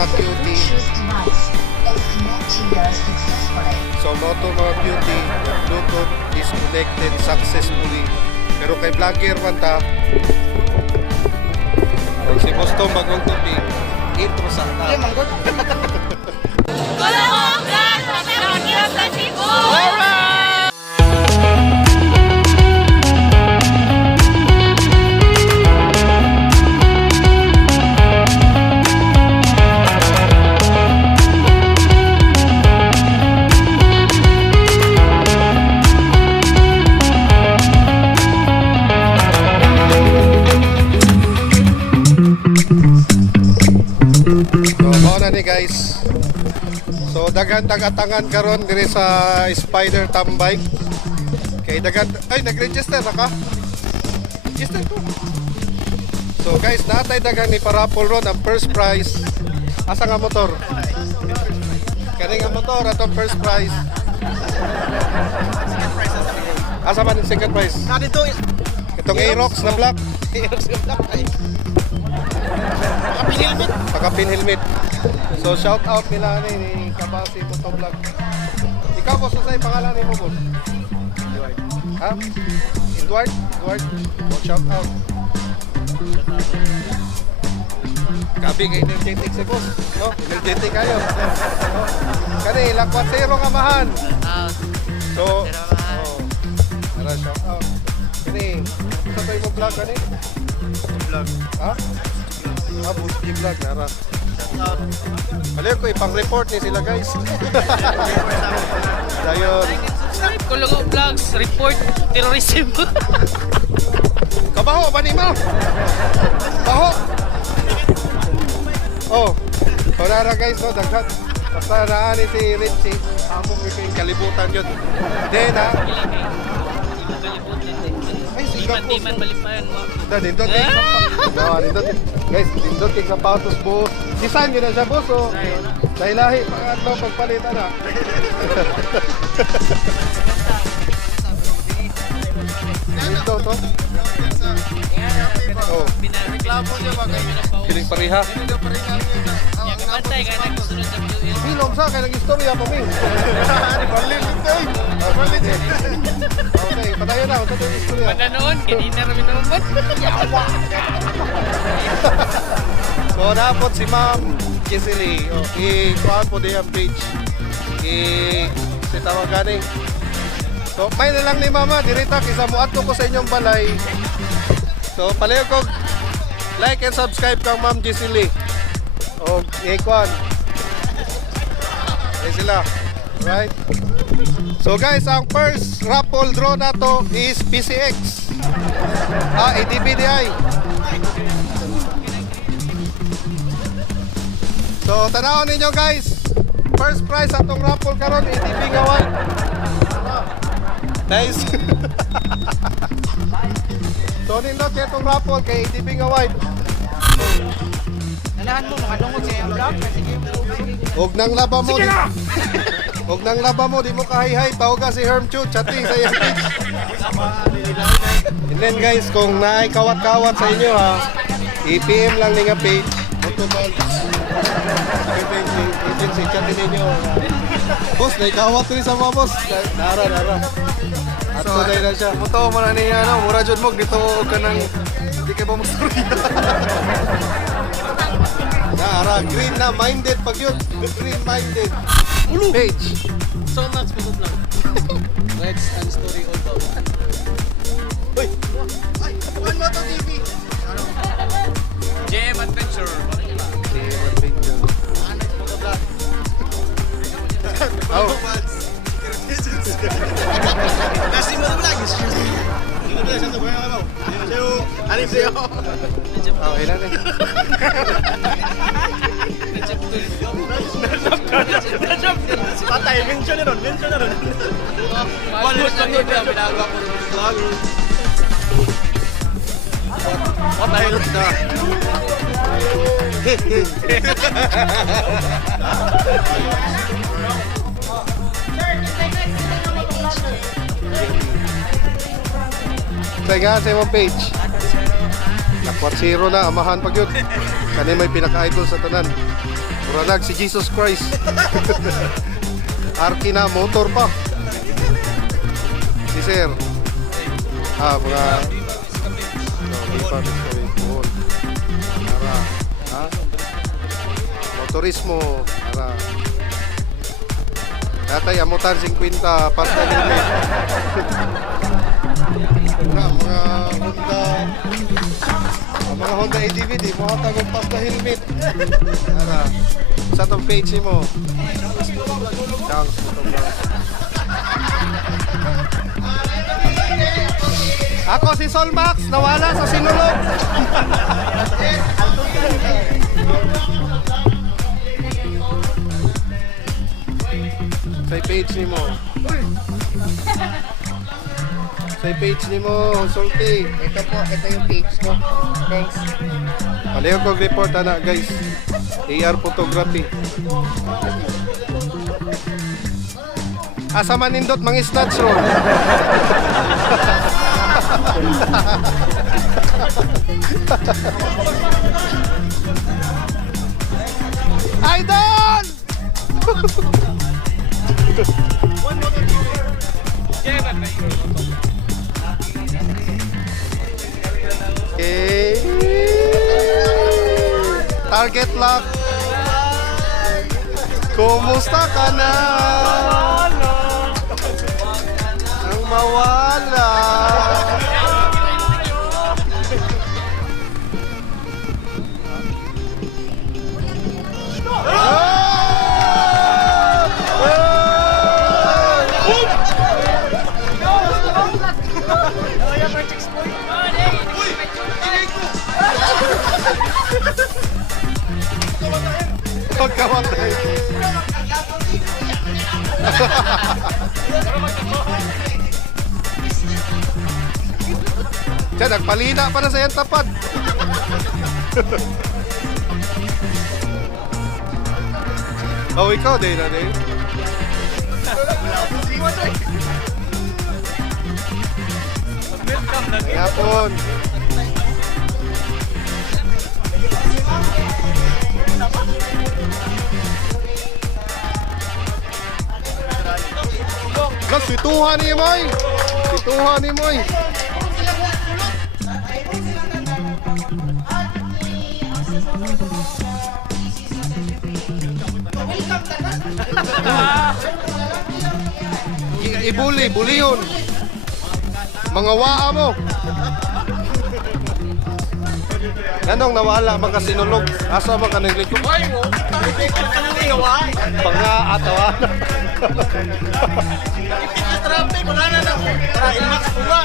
mga cutie. So moto mga cutie, the Bluetooth is connected successfully. Pero kay vlogger man ta, kung si Boston bagong tubig, intro sa ta. Guys, so daghan tagatangan karon dire sa Spider Tambike kay daghan ay nag-register na ka register ko. So guys, natay daghan ni parapol ron ang first prize. Asa nga motor kani nga motor atong first prize. Asa man ang second prize dito itong Aerox na black. Aerox na black ay pakapin helmet. So shout out nila ni Kabasi Motovlog. Ikaw boss, sa pangalan ni mo boss? Edward. Ha? Edward? Edward. Oh, shout out. Gabi kay energetic si boss, no? Energetic kayo. No? Kani lakwat zero nga mahan. So, tara shout out. Kani, sa tayo mo vlog kani? Vlog. Ha? Buski vlog nara. Balik ko ipang-report ni sila guys. Dayon. Kulungo vlogs, report terrorism. Kabaho ba ni mo? Baho. Oh. So nara guys, no, daghat. Basta naani si Richie. Ako mo yung kalibutan yun. Then ha. Ay, Timan malipayan mo. Nindot guys, nindot sa patos boss. Sisan yun na siya boss, oh. Lahi-lahi, pangatlo pagpalitan na. Dito to. Oh. Reklamo niya ba kayo? Kiling pariha. Bantay ka nagsunod sa PUL. Hilom sa kaya nag-istorya pa min. Balik ito eh. Balik ito. Okay, patayo na. Ito yung istorya. Pananoon, kanina rin naman. Yawa! So, dapat si Ma'am Gisely. I-kuhaan po din ang page. I-sitawagan eh. So, may na lang ni Mama. Dirita, kisa muat ko sa inyong balay. So, palayo ko like and subscribe kang Ma'am Gisely. O, i-kuhaan. Ay sila. Right? So guys, ang first raffle draw na to is PCX. ADBDI. So, tanawon ninyo guys. First prize atong raffle karon ADB nga white. Nice. So, nindot kaya itong raffle kay ADB nga white. Nanahan mo, makadungog siya yung vlog. Huwag nang laba mo. Huwag nang laba mo, di mo kahay-hay. Tawag ka si Herm Chu, chatting sa iyang page. And then guys, kung naay kawat-kawat sa inyo ha, i-PM lang nga page. Motoball. Agency, chatin ninyo. Boss, naikawat rin sa mga boss. Nara. At so, tuloy na siya. Muto mo na niya, no? Mura dyan mo, dito ka nang hindi ka ba mag-story. Nara, green na, minded pag yun. Green minded. Page. So much po vlog. Let's and story all about. Uy! Ay, kapukan mo ito, TV. JM Adventure. Oh. Kasi mo na vlog. Ano sa'yo? Oh, ilan eh. Patay, mention na ron. Walos lang yun ang pinagawa ko ng vlog. Patay ron na. Say nga sa imong page. Nakwat zero na, amahan pag yun. Kani may pinaka-idol sa tanan. Buranag si Jesus Christ. Arki na, motor pa. Si Sir. Mga... No, di pa excavation. Para. Ha? Motorismo. Para. Katay, amutan 50 pasta helmet. Mga Honda... Mga Honda ADV, di mo hatag ang pasta helmet. Para. Sa itong page mo. Thanks. Ako si Solmax, nawala sa sinulog. Sa page ni mo. Sa page ni mo, Sulti. Ito po, ito yung page ko. Thanks. Palayo ko report na guys. AR photography. Asa manindot mga stats ron. Idol! Okay. Target lock. Kumusta ka na? Ang mawala. Pagkamatay. Diyan, nagpalina pa na sa iyang tapad. Oh, ikaw din na din. Yapon. Gas, situhan ni Moy. Situhan ni Moy. Ibuli, bulihon. Mga waa mo. Ganong nawala mga sinulog. Asa mga nagliko? Panga atawa. Traffic, wala na na. Tara, ilmax po ba?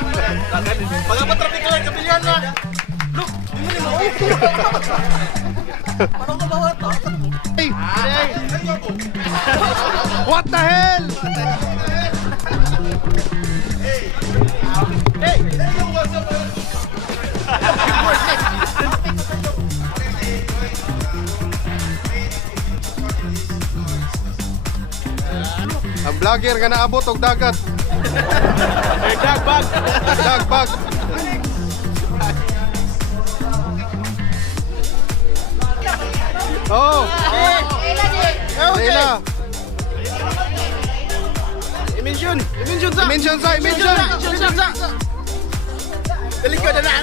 Pag apa traffic ka lang, kapilyan na. Look, hindi mo Paano ka bawa ito? Hey! What the hell? Hey! Ang vlogger nga naabot og dagat. Dagbag! Dagbag. Oh! Leila! Imension! Imension sa! Mention sa, mention! Delikado na!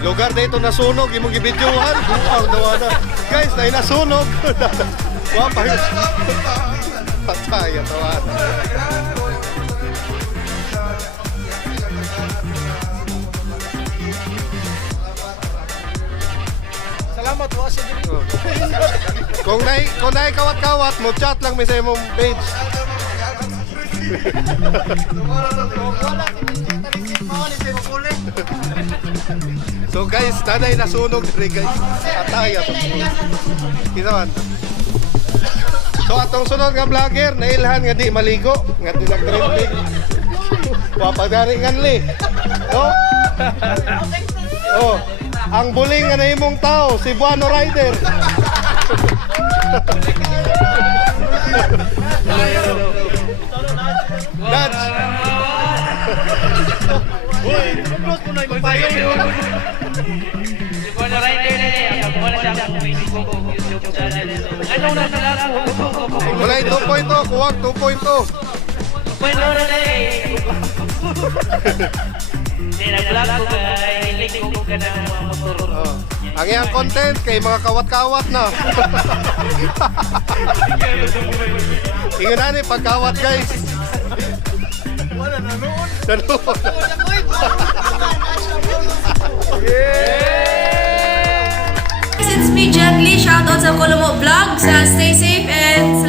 Lugar dito nasunog, imong gibidyohan. Ang dawa na. Guys, na nasunog. Wapa yun. Patay, tawa na. Salamat po sa dito. Kung nai kawat-kawat mo, chat lang may sa imong page. So guys, nanay nasunog rin guys. Atay ato. Kinaman. So atong sunod nga vlogger, nailhan nga di maligo, nga di nag-trending. Wapagdari nga li. No? Oh, ang buling nga nahimong tao, si Buano Rider. Dad. Close mo na yung payong. Buwan na rider na niya. Buwan na siya ang Facebook, YouTube channel. Ano na sila po? Walay 2.0, kuwag 2.0. Bueno na na eh. Hindi, nag-vlog ko ka. Hiling ko ka ng mga motor. Oh. Ang iyang content kay mga kawat-kawat na. Ingon na ni pagkawat guys. Wala na noon. Nanood. It's me, Jet Li. Shoutout sa Kolomo Vlog. Stay safe and